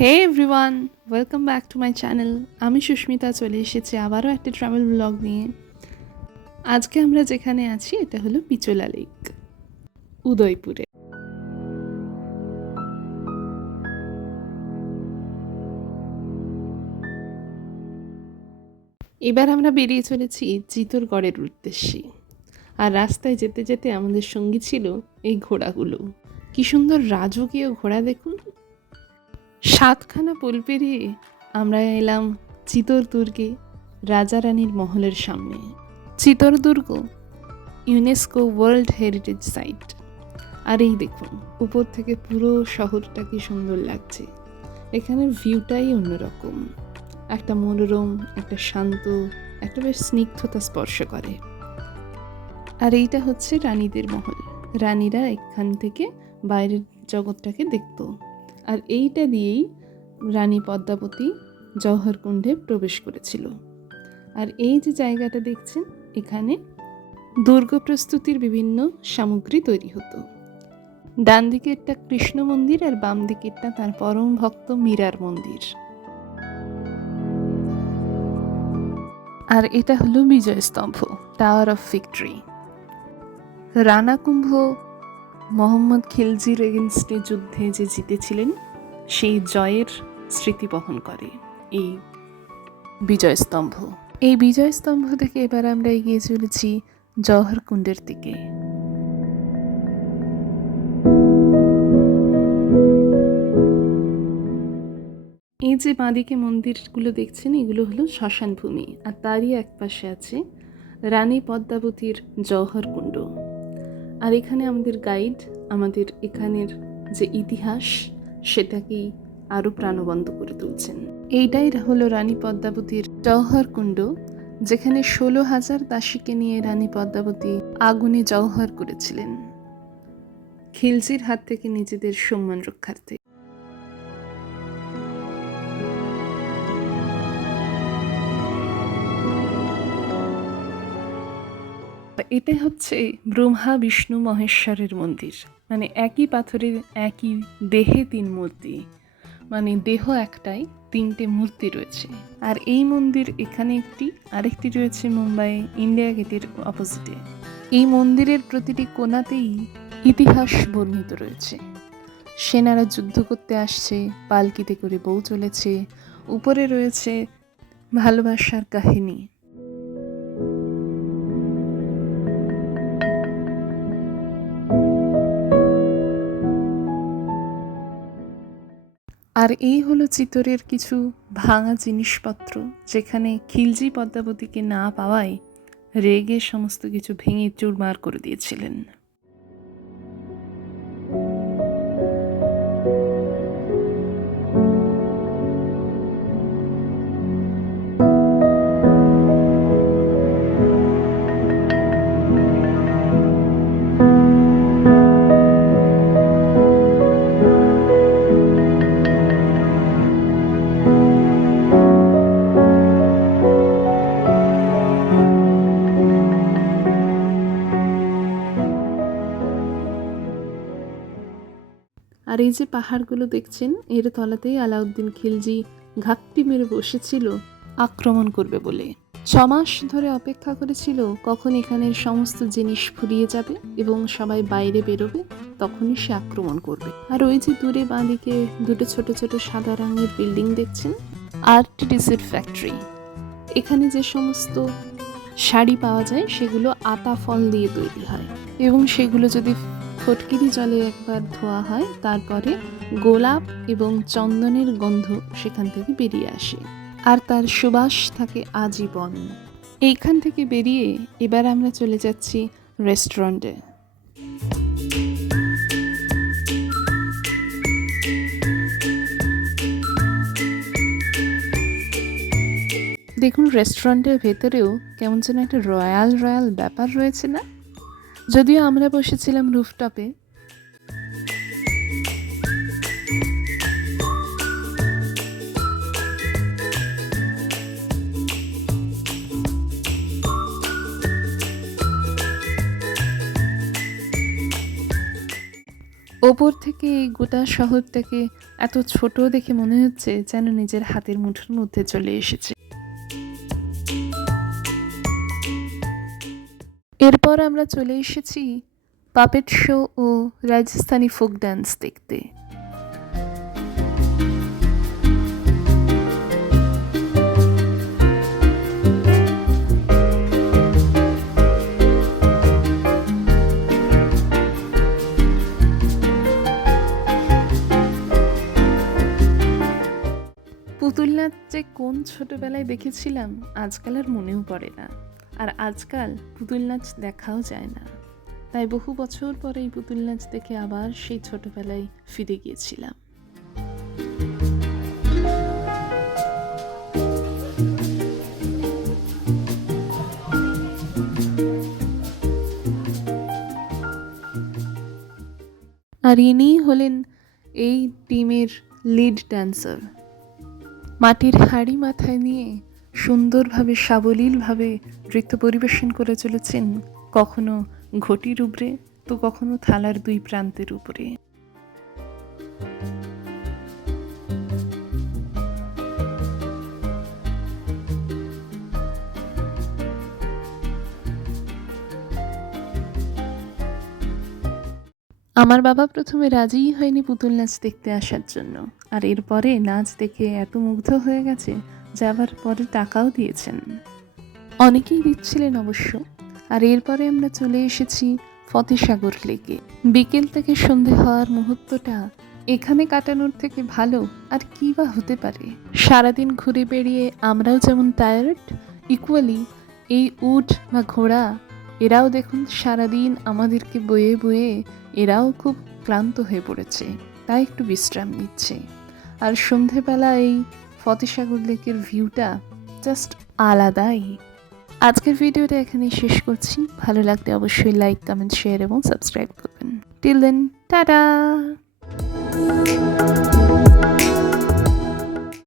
Hey everyone, welcome back to my channel. আমি সুস্মিতা চলে এসেছি আবারও একটা ট্রাভেল ব্লগ নিয়ে। আজকে আমরা যেখানে আছি এটা হলো পিচোলা লেক, উদয়পুরে। এবার আমরা বেরিয়ে চলেছি চিতরগড়ের উদ্দেশ্যে। আর রাস্তায় যেতে যেতে আমাদের সঙ্গী ছিল এই ঘোড়াগুলো। কি সুন্দর রাজকীয় ঘোড়া দেখুন। 7খানা পোল পেরিয়ে আমরা এলাম চিতরদুর্গে, রাজা রানীর মহলের সামনে। চিতরদুর্গ ইউনেস্কো ওয়ার্ল্ড হেরিটেজ সাইট। আর এই দেখুন উপর থেকে পুরো শহরটা কি সুন্দর লাগছে। এখানের ভিউটাই অন্যরকম, একটা মনোরম, একটা শান্ত, একটা বেশ স্নিগ্ধতা স্পর্শ করে। আর এইটা হচ্ছে রানীদের মহল। রানীরা এখান থেকে বাইরের জগৎটাকে দেখত। আর এইটা দিয়েই রানী পদ্মাবতী জওহরকুণ্ডে প্রবেশ করেছিল। আর এই যে জায়গাটা দেখছেন, এখানে দুর্গ প্রস্তুতির বিভিন্ন সামগ্রী তৈরি হতো। ডান দিকেরটা কৃষ্ণ মন্দির আর বাম দিকেরটা তার পরম ভক্ত মীরার মন্দির। আর এটা হলো বিজয় স্তম্ভ, টাওয়ার অফ ভিক্টরি। রানা কুম্ভ মোহাম্মদ খিলজির এগেনস্টে যুদ্ধে যে জিতেছিলেন, সেই জয়ের স্মৃতি বহন করে এই বিজয় স্তম্ভ। এই বিজয় স্তম্ভ থেকে এবার আমরা এগিয়ে চলেছি জওহরকুণ্ডের দিকে। এই যে বাঁদিকে মন্দিরগুলো দেখছেন, এগুলো হলো শ্মশান ভূমি। আর তারই এক পাশে আছে রানী পদ্মাবতীর জওহরকুণ্ড। আর এখানে আমাদের গাইড আমাদের এখানের যে ইতিহাস সেটাকেই আরও প্রাণবন্ত করে তুলছেন। এইটাই হলো রানী পদ্মাবতীর জওহরকুণ্ড, যেখানে 16,000 দাসীকে নিয়ে রানী পদ্মাবতী আগুনে জওহর করেছিলেন খিলজির হাত থেকে নিজেদের সম্মান রক্ষার্থে। এটা হচ্ছে ব্রহ্মা বিষ্ণু মহেশ্বরের মন্দির। মানে একই পাথরের একই দেহে 3 মূর্তি, মানে দেহ একটাই, 3টে মূর্তি রয়েছে। আর এই মন্দির এখানে একটি, আরেকটি রয়েছে মুম্বাই ইন্ডিয়া গেটের অপোজিটে। এই মন্দিরের প্রতিটি কোণাতেই ইতিহাস বর্ণিত রয়েছে। সেনারা যুদ্ধ করতে আসছে, পালকিতে করে বউ চলেছে, উপরে রয়েছে ভালোবাসার কাহিনী। আর এই হলো চিতরের কিছু ভাঙা জিনিসপত্র, যেখানে খিলজি পদ্মাবতীকে না পাওয়ায় রেগে সমস্ত কিছু ভেঙে চুরমার করে দিয়েছিলেন। আর এই যে পাহাড়গুলো দেখছেন, এর তলাতেই আলাউদ্দিন খিলজি ঘাপটি মেরে বসেছিল আক্রমণ করবে বলে। 6 মাস ধরে অপেক্ষা করেছিল কখন এখানের সমস্ত জিনিস ফুরিয়ে যাবে এবং সবাই বাইরে বেরোবে, তখনই সে আক্রমণ করবে। আর ওই যে দূরে বাঁদিকে দুটো ছোট ছোট সাদা রঙের বিল্ডিং দেখছেন, আরটিডিসির ফ্যাক্টরি। এখানে যে সমস্ত শাড়ি পাওয়া যায় সেগুলো আতা ফল দিয়ে তৈরি হয়, এবং সেগুলো যদি ফটকিরি জলে একবার ধোয়া হয়, তারপরে গোলাপ এবং চন্দনের গন্ধ সেখান থেকে বেরিয়ে আসে, আর তার সুবাস থাকে আজীবন। এইখান থেকে বেরিয়ে এবার আমরা চলে যাচ্ছি রেস্টুরেন্টে। দেখুন রেস্টুরেন্টের ভেতরেও কেমন যেন একটা রয়্যাল রয়্যাল ব্যাপার রয়েছে না? যদিও আমরা বসেছিলাম রুফটপে। ওপর থেকে এই গোটা শহরটাকে এত ছোট দেখে মনে হচ্ছে যেন নিজের হাতের মুঠোর মধ্যে চলে এসেছে। এরপর আমরা চলে এসেছি পাপেট শো ও রাজস্থানি ফোক ডান্স দেখতে। পুতুল নাচ যে কোন ছোটবেলায় দেখেছিলাম আজকাল আর মনেও পড়ে না, আর আজকাল পুতুল নাচ দেখাও যায় না। তাই বহু বছর পরে এই পুতুল নাচ দেখে আবার সেই ছোটবেলায় ফিরে গিয়েছিলাম। আর ইনিই হলেন এই টিমের লিড ড্যান্সার। মাটির হাঁড়ি মাথায় নিয়ে সুন্দরভাবে সাবলীলভাবে নৃত্য পরিবেশন করে চলেছেন, কখনো ঘটির উপরে তো কখনো থালার দুই প্রান্তের উপরে। আমার বাবা প্রথমে রাজিই হয়নি পুতুল নাচ দেখতে আসার জন্য, আর এরপরে নাচ দেখে এত মুগ্ধ হয়ে গেছে যে আবার পরে টাকাও দিয়েছেন। অনেকেই দিচ্ছিলেন অবশ্য। আর এরপরে আমরা চলে এসেছি ফতেসাগর লেকে। বিকেল থেকে সন্ধে হওয়ার মুহূর্তটা এখানে কাটানোর থেকে ভালো আর কী বা হতে পারে। সারাদিন ঘুরে বেড়িয়ে আমরাও যেমন টায়ার্ড, ইকুয়ালি এই উট বা ঘোড়া এরাও দেখুন সারাদিন আমাদেরকে বয়ে বয়ে এরাও খুব ক্লান্ত হয়ে পড়েছে, তাই একটু বিশ্রাম নিচ্ছে। আর সন্ধেবেলা এই ফতেসাগর লেকের ভিউটা জাস্ট আলাদাই। আজকের ভিডিওটা এখানেই শেষ করছি। ভালো লাগলে অবশ্যই লাইক, কমেন্ট, শেয়ার এবং সাবস্ক্রাইব করবেন। Till then, tata.